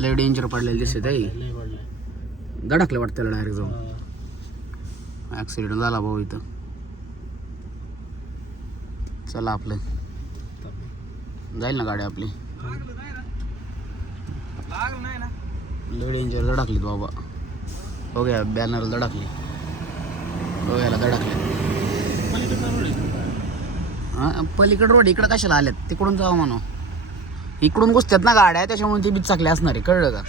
लय डेंजर पडलेलं दिसत आहे. धडकले वाटतं डायरेक्ट जाऊन. ॲक्सिडेंट झाला भाऊ इथं. चला आपलं जाईल ना गाडी आपली. लय डेंजर धडकलीत बाबा. हो गया बॅनर धडकली. हो याला धडकले. हां पलीकडे रोड इकडं कशाला आल्यात? तिकडून जावं म्हणू. इकडून घुसतात ना गाड्या त्याच्यामुळे ते बिचाकले असणार आहे. कळलं का?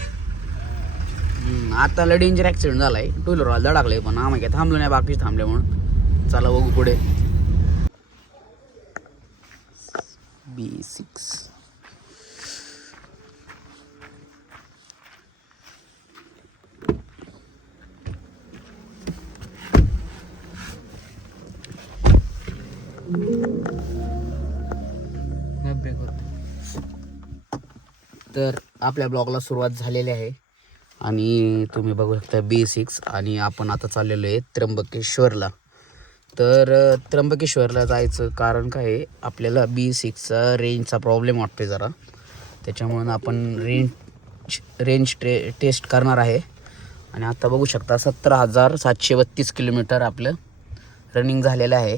आता लय डेंजर ॲक्सिडेंट झाला आहे. टू व्हीलरवाला धडकले पण आम्ही काय थांबलो नाही. बाकी थांबले म्हणून. चला बघू पुढे. B6 तर आपल्या ब्लॉगला सुरुवात झालेली आहे आणि तुम्ही बघू शकता B6 आणि आपण आता चाललेलो आहे त्र्यंबकेश्वरला. तर त्र्यंबकेश्वरला जायचं कारण काय आहे, आपल्याला B6चा रेंजचा प्रॉब्लेम वाटतोय जरा. त्याच्यामुळं आपण रेंज टेस्ट करणार आहे. आणि आता बघू शकता 17,732 किलोमीटर आपलं रनिंग झालेलं आहे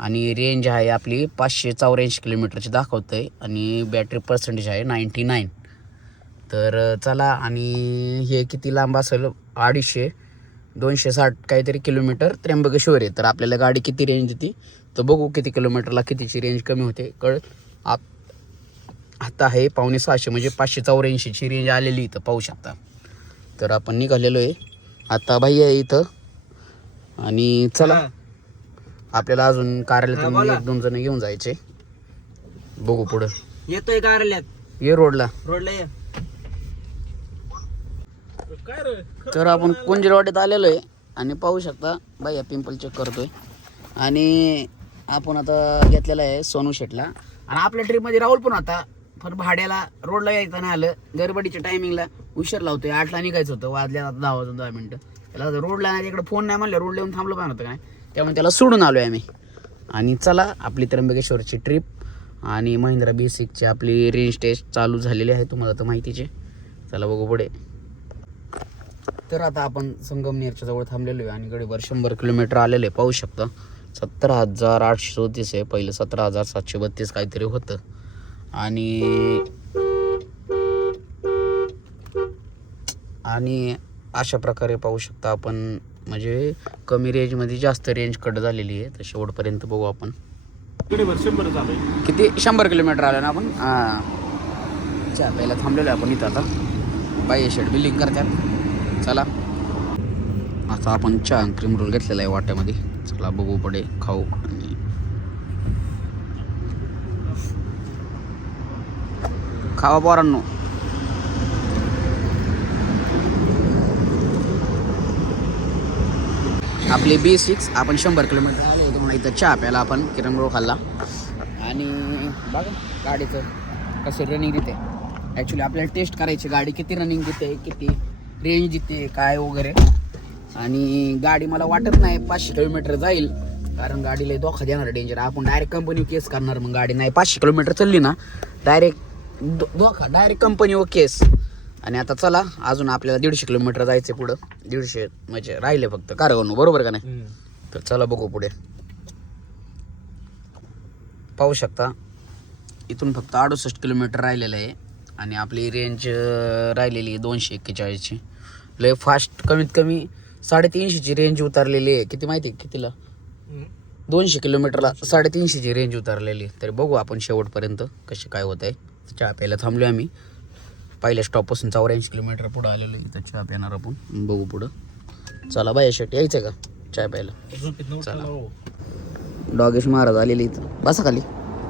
आणि रेंज आहे आपली 584 किलोमीटरची दाखवतं आहे आणि बॅटरी पर्सेंटेज आहे 99. तर चला. आणि हे किती लांब असेल? 260 काहीतरी किलोमीटर त्र्यंबकेश्वर आहे. तर आपल्याला गाडी किती रेंज देते तर बघू किती किलोमीटरला कितीची रेंज कमी होते कळत. आता आहे 5,600 म्हणजे 584ची रेंज आलेली इथं पाहू शकता. तर आपण निघालेलो आहे आता. भाई आहे इथं आणि चला आपल्याला अजून कार्यालयातून 1-2 जण घेऊन जायचे. बघू पुढं. येतोय कार्यालयात. ये रोडला ये. तर आपण कुंजरवाडीत आलेलो आहे आणि पाहू शकता बाई पिंपल चेक करतोय. आणि आपण आता घेतलेला आहे सोनू शेटला. आणि आपल्या ट्रिपमध्ये राहुल पण होता. पण भाड्याला रोडला यायचं नाही आलं. गडबडीच्या टायमिंगला उशीर लावतोय. 8ला निघायचं होतं. वाजल्या आता 10 वाजून 10 मिनटं. त्याला रोडला नाही तिकडे फोन नाही म्हणलं. रोडला येऊन थांबलं पाहिजे होतं काय. त्यामुळे त्याला सोडून आलो आहे आम्ही. आणि चला आपली त्र्यंबकेश्वरची ट्रिप आणि महिंद्रा B6ची आपली रेंज टेस्ट चालू झालेली आहे. तुम्हाला तर माहितीचे. चला बघू पुढे. तर आता आपण संगमनेरच्या जवळ थांबलेलो आहे आणि गडीवर 100 किलोमीटर आलेले पाहू शकता. 17,834 आहे. पहिलं 17,732 काहीतरी होतं. आणि अशा प्रकारे पाहू शकता आपण. म्हणजे कमी रेंजमध्ये जास्त रेंज कट झालेली आहे. तर शेवटपर्यंत बघू आपण. किती 100 किलोमीटर आलं ना आपण. चहा प्यायला थांबलेलो आहे आपण इथं. आता बाई शेड बिलिंग करतात. चला आता आपण चहा क्रीम रोल घेतलेला आहे वाट्यामध्ये. चला बघू पुढे खाऊ. आणि खावा पोरांनो. आपली B6 आपण 100 किलोमीटर आले. तुम्हाला इथं चहा प्यायला आपण क्रीम रोल खाल्ला. आणि बघा गाडीचं कसं रनिंग देते. ॲक्च्युली आपल्याला टेस्ट करायची गाडी किती रनिंग देते, किती रेंज देते काय वगैरे. आणि गाडी मला वाटत नाही 500 किलोमीटर जाईल. कारण गाडीला धोका देणार डेंजर. आपण डायरेक्ट कंपनी केस करणार. मग गाडी नाही 500 किलोमीटर चालली ना डायरेक्ट धोका. डायरेक्ट कंपनीवर केस. आणि आता चला अजून आपल्याला 150 किलोमीटर जायचं पुढं. 150 म्हणजे राहिले फक्त कारगावनं. बरोबर का नाही. तर चला बघू पुढे. पाहू शकता इथून फक्त 68 किलोमीटर राहिलेलं आहे. आणि आपली रेंज राहिलेली आहे 241ची. लय फास्ट. कमीत कमी 350ची रेंज उतरलेली आहे. किती माहिती आहे कितीला? 200 किलोमीटरला 350ची रेंज उतरलेली आहे. तरी बघू आपण शेवटपर्यंत कसे काय होत आहे. चहा प्यायला थांबलो आम्ही. पहिल्या स्टॉपपासून 84 किलोमीटर पुढं आलेलो आहे. इथं चहा प्याणार आपण. बघू पुढं. चला बाय शेट यायचं का चहा प्यायला? चला. डॉगेश महाराज आलेले इथं. बसा खाली.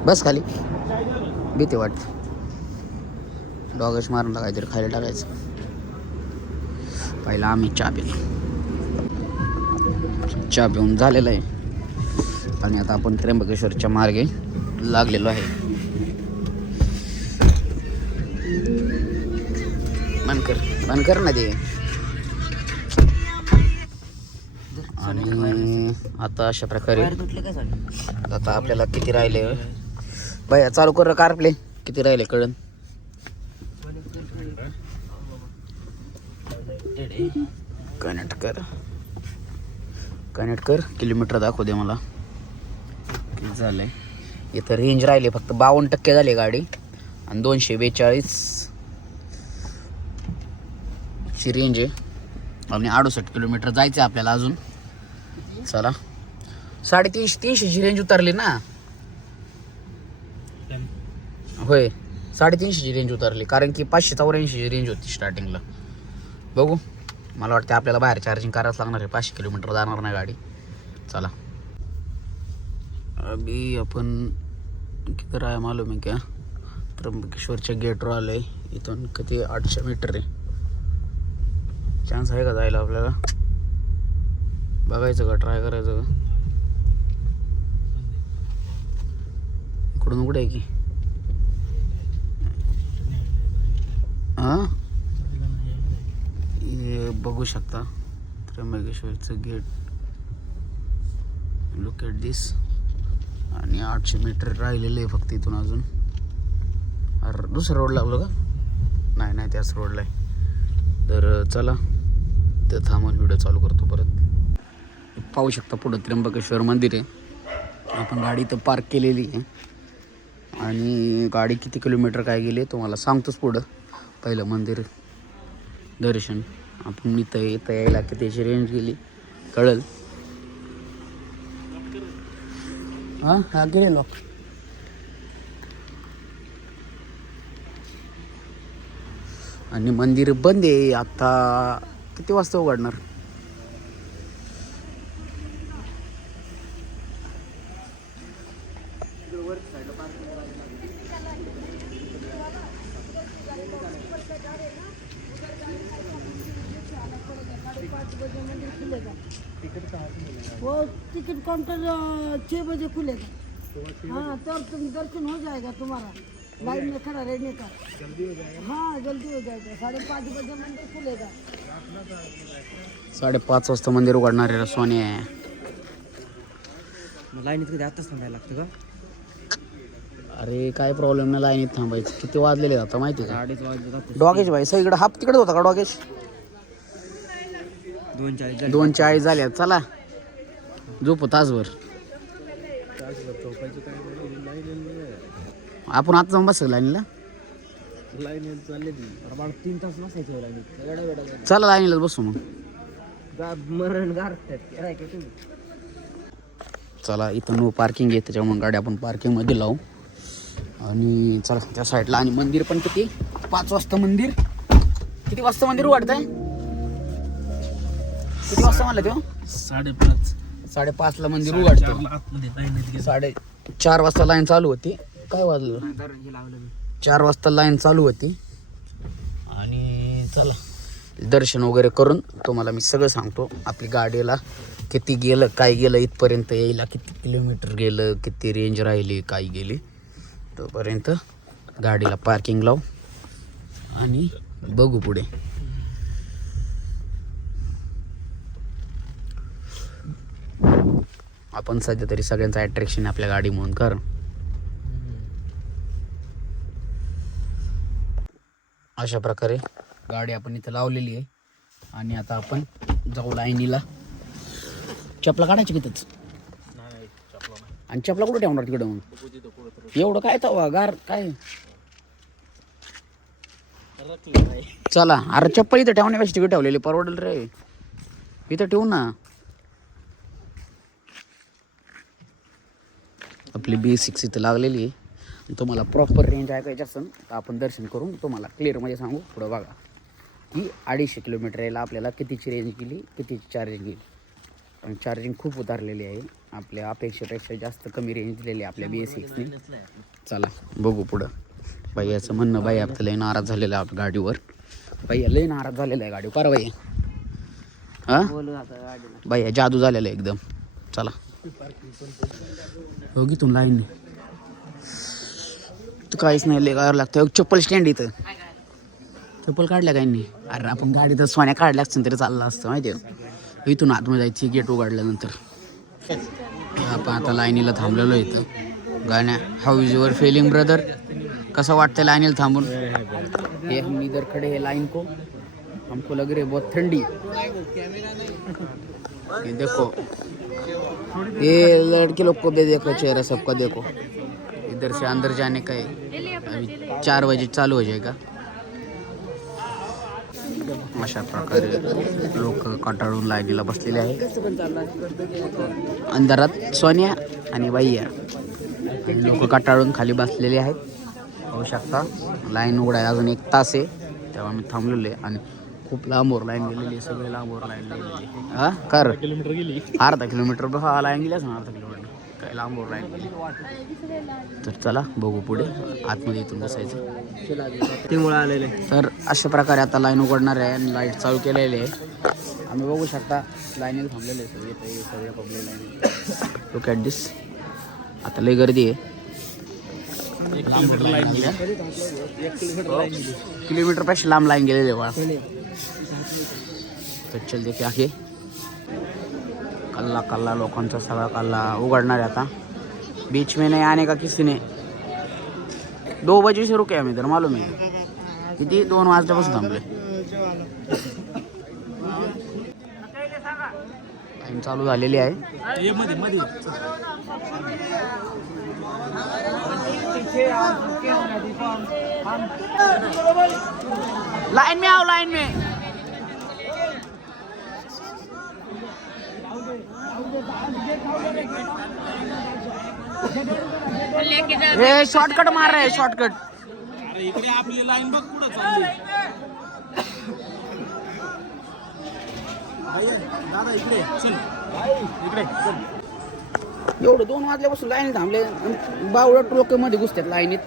बस खाली. भीती वाटतं. डॉगेश मारायला काहीतरी खायला टाकायचं. पहिला आम्ही चहा पिलो. चहा पिऊन झालेला आहे आणि आता आपण त्र्यंबकेश्वरच्या मार्गे लागलेलो आहे. बंद कर ना ते. आणि आता अशा प्रकारे आता आपल्याला किती राहिले भैया चालू कर कार प्ले. किती राहिले कळण. कनेक्ट कर किलोमीटर दाखवू दे मला किती झालंय. इथं रेंज राहिले फक्त 52% झाली गाडी आणि 242 ची रेंज आहे आणि 68 किलोमीटर जायचं आहे आपल्याला अजून. चला 350ची रेंज उतरली ना. होय 350ची रेंज उतरली कारण की 584ची रेंज होती स्टार्टिंगला. बघू मला वाटतं आपल्याला बाहेर चार्जिंग करायच लागणार आहे. 500 किलोमीटर जाणार नाही गाडी. चला अभी आपण किती आहे मालूम आहे क्या. त्र्यंबकेश्वरच्या गेटवर आलं आहे. इथून किती 800 मीटर आहे. चान्स आहे का जायला आपल्याला. बघायचं का ट्राय करायचं का. इकडून उघडे आहे की हां हे बघू शकता त्र्यंबकेश्वरचं गेट. लुक ॲट दिस. आणि 800 मीटर राहिलेलं आहे फक्त इथून अजून. अरे दुसरं रोड लागलो का. नाही त्याच रोडला आहे. तर चला तर थांबून व्हिडिओ चालू करतो परत. पाहू शकता पुढं त्र्यंबकेश्वर मंदिर आहे. आपण गाडी इथं पार्क केलेली आहे आणि गाडी किती किलोमीटर काय गेली तुम्हाला सांगतोच पुढं. पहिलं मंदिर दर्शन आपण इथं यायला कितीची रेंज गेली कळल. हा गेले लॉक. आणि मंदिर बंद आहे आता. किती वाजता उघडणार. वो टिकट काउंटर 6 बजे खुलेगा. हाँ तब तुम दर्शन हो जाएगा तुम्हारा. लाइन में खड़ा रहने का. जल्दी हो जाएगा. हाँ जल्दी हो जाएगा. 5:30 बजे मंदिर खुलेगा. 5:30 वाजता मंदिर उघडणार आहे. सोने लाईनीत कधी आताच थांबायला लागतं का. अरे काय प्रॉब्लेम नाही लाईनीत थांबायचं. किती वाजलेले आता माहिती का. 2:30 वाजले. डॉगेश भाई सगळीकडे हाफ तिकडे होता का डॉगेश. 2:40 झाले. चला झोपू तासभर. आपण आता जाऊन बस लाईनीला. 3 तास बसायचं लाईनीत. चला लाईनीला बसू मग. मरण गारठ्यात तुम्ही. चला इथं नो पार्किंग आहे त्याच्यामुळे गाडी आपण पार्किंगमध्ये लावू. आणि चला त्या साईडला. आणि मंदिर पण किती 5 वाजता मंदिर. किती वाजता मंदिर उघडतंय. किती वाजता म्हणलं तो 5:30ला मंदिर उघडतं. 4:30 वाजता लाईन चालू होती. काय वाजलं 4 वाजता लाईन चालू होती. आणि चला दर्शन वगैरे करून तुम्हाला मी सगळं सांगतो. आपली गाडीला किती गेलं काय गेलं इथपर्यंत यायला. किती किलोमीटर गेलं किती रेंज राहिली काय गेली. तोपर्यंत गाडीला पार्किंग लावू आणि बघू पुढे. आपण सध्या तरी सगळ्यांचं अट्रॅक्शन आपल्या गाडी म्हणून कर. अशा प्रकारे गाडी आपण इथं लावलेली आहे. आणि आता आपण जाऊ लाईनीला. चपला काढायची कितीच. आणि चपला कुठं ठेवणार तिकडं मग. एवढं काय तवा गार काय. चला अरे चप्पल इथं ठेवण्यापेक्षा तिकडे ठेवलेली परवडेल रे. इथं ठेवू ना. आपली B6 इथं लागलेली आहे. तुम्हाला प्रॉपर रेंज ऐकायची असेल तर आपण दर्शन करून तुम्हाला क्लिअरमध्ये सांगू. पुढं बघा की 250 किलोमीटर यायला आपल्याला कितीची रेंज गेली कितीची चार्जिंग गेली. पण चार्जिंग खूप उतारलेली आहे. आपल्या अपेक्षेपेक्षा जास्त कमी रेंज दिलेली आहे आपल्या B6ने. चला बघू पुढं. भैयाचं म्हणणं बाई आपलं लय नाराज झालेलं आहे गाडीवर. भैया लय नाराज झालेला आहे गाडीवर. करा भैया. हां भैया जादू झालेला आहे एकदम. चला हो की तुम्ही लाईन तर काहीच नाही लय गार लागतं. चप्पल स्टँड इथं चप्पल काढल्या काही नाही. अरे आपण गाडी तर सोन्या काढल्या असतं तरी चाललं असतं माहिती आहे. इथून आतमध्ये जायची गेट उघडल्यानंतर. आपण आता लाईनीला थांबलेलो इथं. गाण्या how is your feeling brother. कसं वाटतं लाईनीला थांबून. हे हम इधर खडे हे लाईन को हमको लग रही है बहुत ठंडी। ये देखो, ये लड़के लोग को भी देखो, चेहरा सबका देखो। इधर से अंदर जाने का है, अभी 4 बजे चालू हो जाएगा। अशा प्रकारे लोक कंटाळून लाईनीला बसलेले आहे। अंधारात सोन्या आणि बाईया लोक कंटाळून खाली बसलेले आहेत। पाहू शकता लाईन उघडाय अजून 1 तास आहे, तेव्हा मी थांबलेलो आहे आणि खूप लांबवर लाईन गेलेली आहे, सगळे लांबवर लाईन गेलेली आहे। हा कर किलोमीटर गेली, अर्धा किलोमीटर बघा लाईन गेली असं, अर्धा किलोमीटर काय लांबवर लाईन गेली। तर चला बघू पुढे आतमध्ये इथून बसायचं ते आलेले। तर अशा प्रकारे आता लाईन उघडणार आहे आणि लाईट चालू केलेली आहे। आम्ही बघू शकता लाईनीला थांबलेले सगळे पब्लिक लाईन। लुक ॲट दिस, आता लई गर्दी आहे। किलोमीटर पेक्षा लांब लाईन गेलेली आहे बघा। तर चल देखिए आगे कल्ला कल्ला लोकांचा सगळा कल्ला उघडणार आहे आता। बीच में नहीं आने का किसी ने। 2 बजे से रुके आम्ही, तर मालूम आहे किती 2 वाजल्यापासून थांबले। लाईन चालू झालेली आहे। लाइन में आओ, लाइन में। हे शॉर्टकट मार रहे, शॉर्टकट। अरे इकडे आपली लाईन बघ कुठं चालली। दादा इकडे चल, इकडे चल। एवढं 2 वाजल्यापासून लाईन थांबले, बावळट लोक मध्ये घुसतात लाईनीत।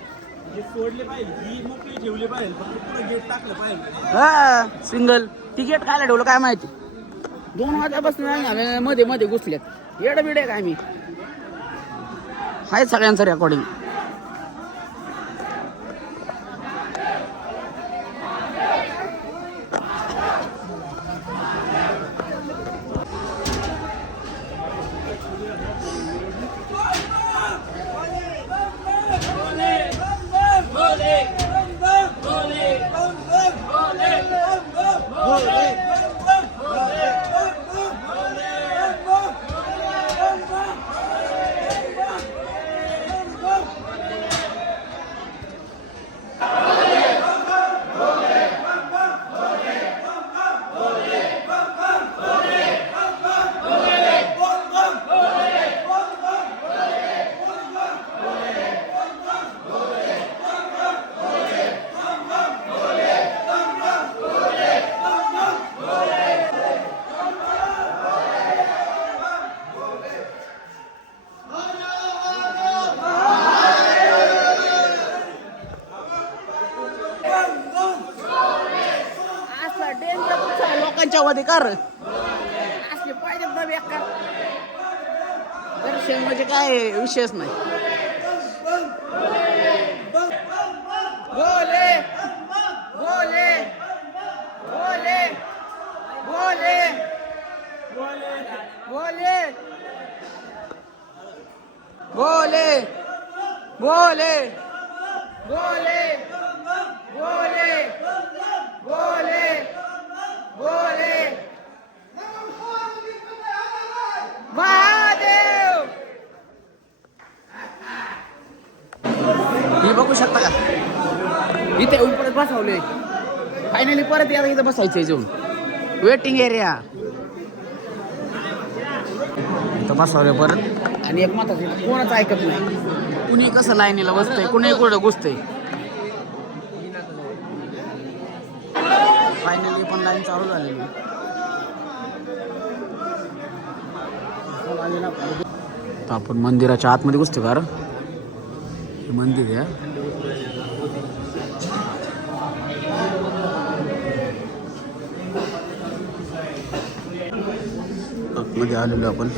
सोडले पाहिजे, ही मोकळी ठेवली पाहिजे, फक्त पुढे गेट टाकलं पाहिजे। हा सिंगल तिकीट खायला ठेवलं काय माहिती। 2 वाजल्यापासून लाईन थांबले, मध्ये मध्ये घुसल्यात। येडं बिडे काय मी हाय सगळ्यांचं रेकॉर्डिंग। लोकांच्या मध्ये कर असले पाहिजे ना बेकार दर्शन म्हणजे काय विषयच नाही। बोले बोले बोले बोले बोले बोले बोले बोले बोले बोले बोले महादेव। हे बघू शकता का इथे येऊन परत बसवले। फायनली परत याला इथं बसायचं जाऊन वेटिंग एरिया इथं बसवले परत। आणि एक माता कोणाच ऐकत नाही, कुणी कसं लाईनीला बसतंय, कुणी कुठं घुसतंय। फायनली पण लाईन चालू झालेली। तर आपण मंदिराच्या आतमध्ये घुसतो का? हे मंदिर आहे आतमध्ये आलेलो आपण।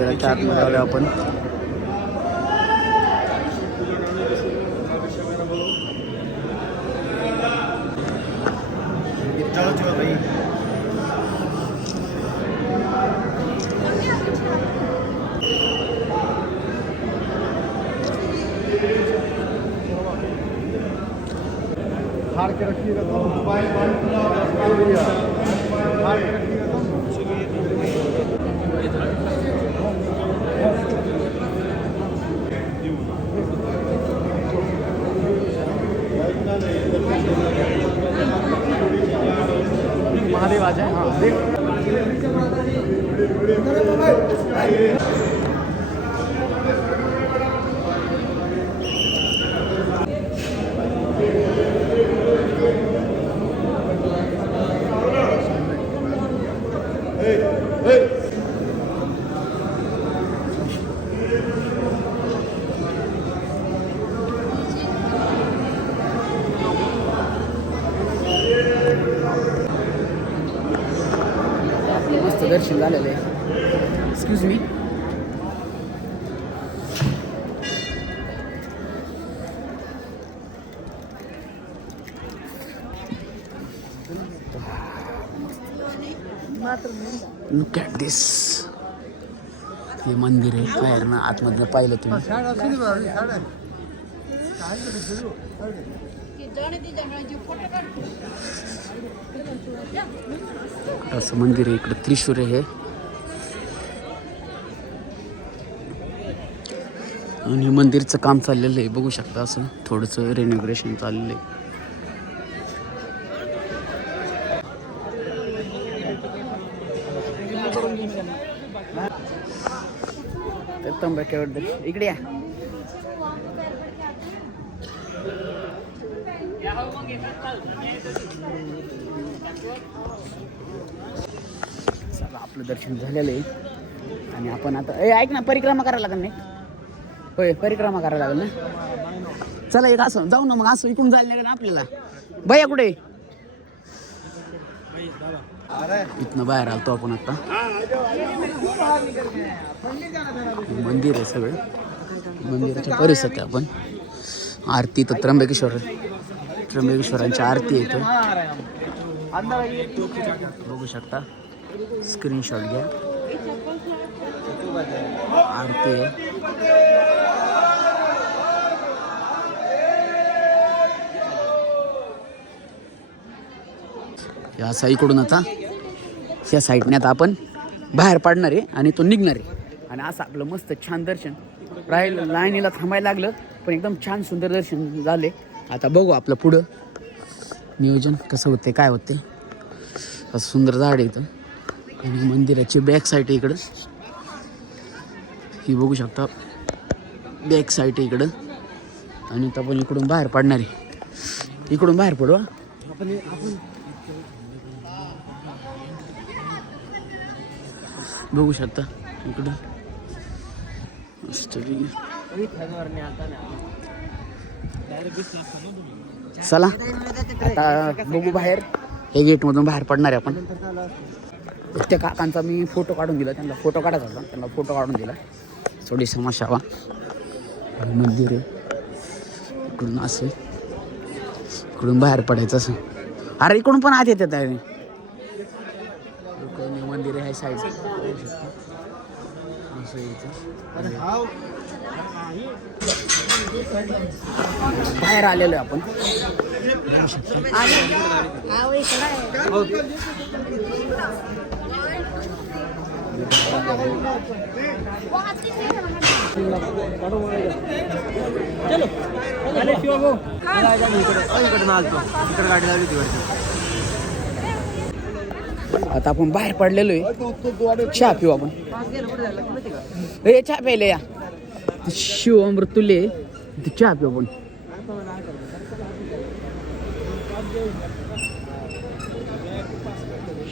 मंदिराच्या आतमध्ये आलो आपण. महादेवाच्या मस्त दर्शन झालेलं आहे. Excuse me. लुक ॲट दिस. हे मंदिर आहे बाहेर ना, आतमधलं पाहिलं तुम्ही. असं मंदिर आहे. इकडे त्रिशूर आहे आणि मंदिरचं काम चाललेलं आहे. बघू शकता असं थोडंसं रेनोव्हेशन चाललेलं आहे. त्र्यंबकेश्वर इकडे या. चला आपलं दर्शन झालेलं आहे आणि आपण आता ऐक ना, परिक्रमा करायला लागेल नाही. होय, परिक्रमा करायला लागेल ना. चला एक असं जाऊ ना, मग असं इकडून जायला लागेल ना आपल्याला. भैया कुठे? इथनं बाहेर आलतो आपण आता. मंदिर आहे सगळं, मंदिराच्या परिसरात आहे आपण. आरती तर त्र्यंबकेश्वरांची आरती आहे इथं. बघू शकता, स्क्रीनशॉट घ्या. आरती आहे. या साईकडून आता ह्या साईडने आता आपण बाहेर पडणार आहे आणि तो निघणार आहे. आणि असं आपलं मस्त छान दर्शन राहिलं. लाईनीला थांबायला लागलं पण एकदम छान सुंदर दर्शन झाले. आता बघू आपलं पुढं नियोजन कसं होते, काय होते. असं सुंदर झाड आहे इथं आणि मंदिराची बॅक साईड आहे इकडं. ही बघू शकता बॅक साईड आहे इकडं. आणि आता आपण इकडून बाहेर पडणार आहे. इकडून बाहेर पडू आपण. बघू शकता इकडं चला आता बघू बाहेर. हे गेटमधून बाहेर पडणार आहे आपण. त्या काकांचा मी फोटो काढून दिला, त्यांना फोटो काढायचा होता, त्यांना फोटो काढून दिला. थोडी समस्या मंदिर आहे इकडून असं. इकडून बाहेर पडायचं असं. अरे इकडून पण आत येतात आहे मंदिर आहे साईड. बाहेर आलेलो आहे आपण. आता आपण बाहेर पडलेलो आहे. चहा पिऊ आपण. हे चहा प्यायला या. शिव अमृतुल्य चहा पिऊ आपण.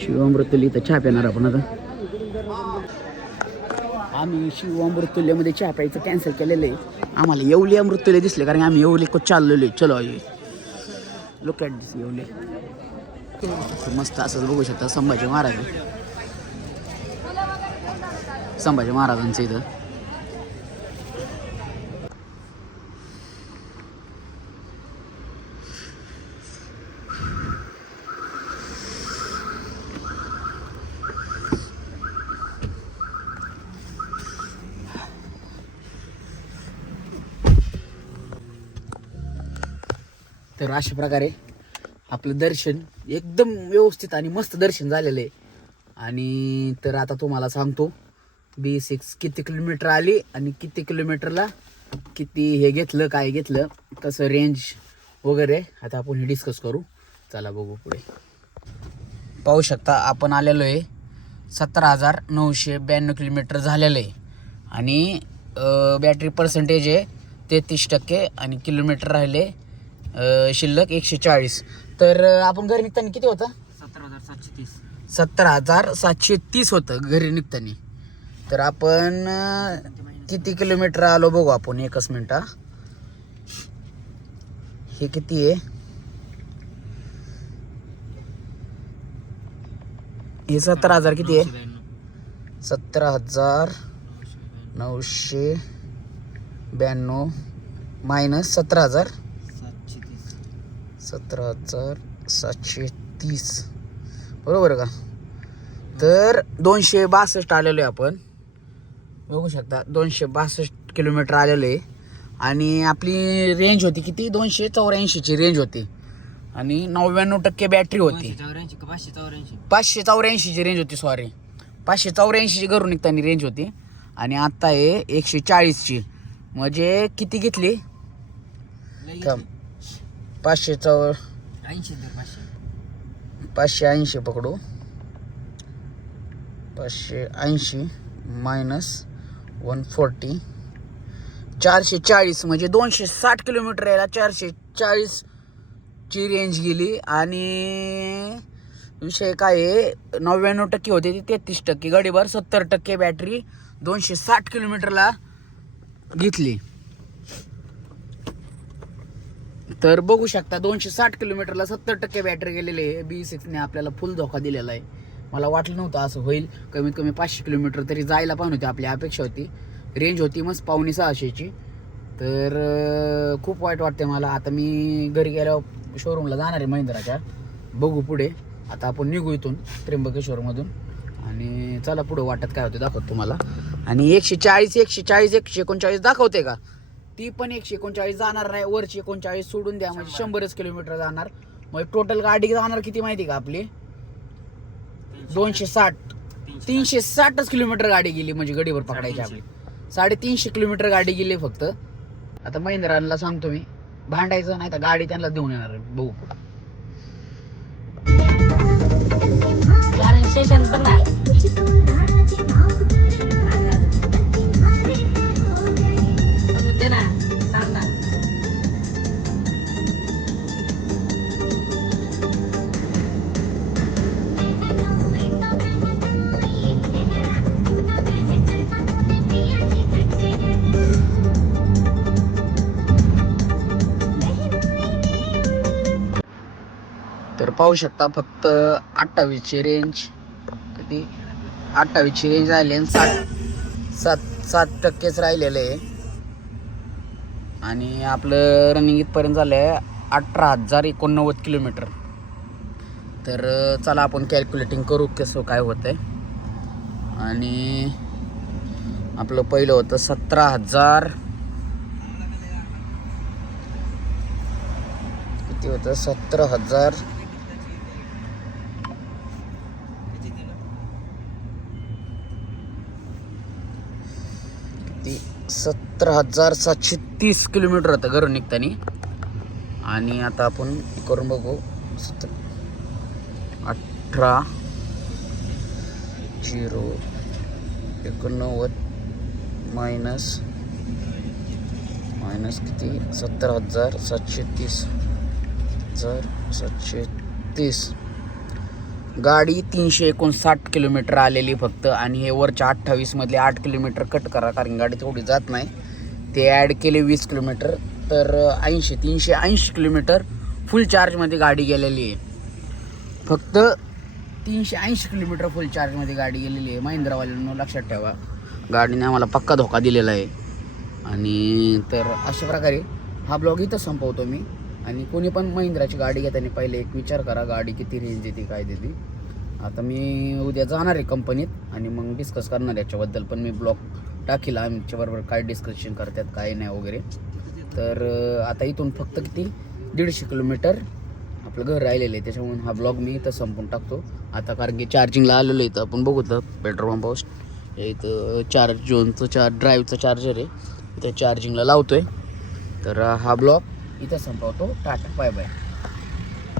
शिव अमृतुल्य इथं चहा पिणार आपण. आता आम्ही शिव अमृतुल्यमध्ये चहा प्यायचं कॅन्सल केलेलं आहे. आम्हाला येवले अमृतुल्य दिसले कारण आम्ही येवले को चाललेलो आहे. चलो लुक ॲट दिस येवले. मस्त असं बघू शकता संभाजी महाराज. संभाजी महाराजांचं इथं. तर अशा प्रकारे आपलं दर्शन एकदम व्यवस्थित आणि मस्त दर्शन झालेलं आहे. आणि तर आता तुम्हाला सांगतो B6 किती किलोमीटर आली आणि किती किलोमीटरला किती हे घेतलं, काय घेतलं, कसं रेंज वगैरे आता आपण हे डिस्कस करू. चला बघू पुढे. पाहू शकता आपण आलेलो आहे 17,992 किलोमीटर झालेलं आहे आणि बॅटरी पर्सेंटेज आहे 33% आणि किलोमीटर राहिले शिल्लक 140. तर आपण घरी निघताना किती होतं? 17,730 होतं घरी निघताना. तर आपण किती किलोमीटर आलो बघू आपण एकच मिनटा. हे किती आहे? हे 17,000 किती आहे? 17,992 मायनस 17,730 बरोबर का? तर 262 आलेलो आहे आपण. बघू शकता 262 किलोमीटर आलेलो आहे आणि आपली रेंज होती किती? 284ची रेंज होती आणि 99% बॅटरी होती. 584ची रेंज होती, सॉरी 584ची घरून निघताना रेंज होती आणि आत्ता आहे 140ची. म्हणजे किती घेतली? 580 पकडू. 580 मायनस 140 440 म्हणजे 260 किलोमीटर यायला 440 ची रेंज गेली. आणि विषय काय आहे 99% होते ती 33%, गाडीभर 70% बॅटरी 260 किलोमीटरला घेतली. तर बघू शकता 260 किलोमीटरला 70% बॅटरी गेलेली आहे. B6ने आपल्याला फुल धोका दिलेला आहे. मला वाटलं नव्हतं असं होईल. कमीत कमी 500 किलोमीटर तरी जायला पाहिजे होती, आपली अपेक्षा होती. रेंज होती मस्त 5,600ची. तर खूप वाईट वाटते मला. आता मी घरी गेल्यावर शोरूमला जाणार आहे महिंद्राच्या. बघू पुढे. आता आपण निघू इथून त्र्यंबकेश्वरमधून आणि चला पुढं वाटत काय होते दाखवतो तुम्हाला. आणि 139 दाखवते का? ती पण 139 जाणार नाही, वरची 39 सोडून द्या म्हणजे 100च किलोमीटर जाणार. म्हणजे टोटल गाडी जाणार किती माहिती का आपली? 360च किलोमीटर गाडी गेली. म्हणजे गडीवर पकडायची आपली 350 किलोमीटर गाडी गेली फक्त. आता महिंद्राला सांगतो मी भांडायचं नाही तर गाडी त्यांना देऊन येणार आहे. बघू तर पाहू शकता फक्त 28ची रेंज. किती? 28ची रेंज राहिली आणि 7% राहिलेलं आहे. आणि आपलं रनिंग इथपर्यंत झालं आहे 18,089 किलोमीटर. तर चला आपण कॅल्क्युलेटिंग करू कसं काय होतं आहे. आणि आपलं पहिलं होतं 17,000 किती होतं? 17,000 17,730 किलोमीटर होतं घरून निघताना. आणि आता आपण करून बघू 18,089 मायनस किती? 17,730 गाडी 359 किलोमीटर आलेली फक्त. आणि हे वरच्या 28 मधले 8 किलोमीटर कट करा कारण गाडी तेवढी जात नाही. ते ॲड केले 20 किलोमीटर. तर 380 किलोमीटर फुल चार्जमध्ये गाडी गेलेली आहे. फक्त 380 किलोमीटर फुल चार्जमध्ये गाडी गेलेली आहे. महिंद्रावाल्यांनो लक्षात ठेवा. गाडीने आम्हाला पक्का धोका दिलेला आहे. आणि तर अशा प्रकारे हा ब्लॉग इथं संपवतो मी. आणि कोणी पण महिंद्राची गाडी घेताना पहिले एक विचार करा, गाडी किती रेंज देते काय देते. आता मी उद्या जाणार आहे कंपनीत आणि मग डिस्कस करणार याच्याबद्दल, पण मी ब्लॉग टाकील आमच्याबरोबर काय डिस्कशन करतात काय नाही वगैरे. तर आता इथून फक्त किती 150 किलोमीटर आपलं घर राहिलेलं आहे, त्याच्यामुळे हा ब्लॉग मी इथं संपून टाकतो आता. कारण की चार्जिंगला आलेलो आहे इथं आपण बघू तर पेट्रोल पंपावर इथं झोनचं ड्राईव्हचं चार्जर आहे, इथं चार्जिंगला लावतो आहे. तर हा ब्लॉग इथं संपवतो. Tata bye bye.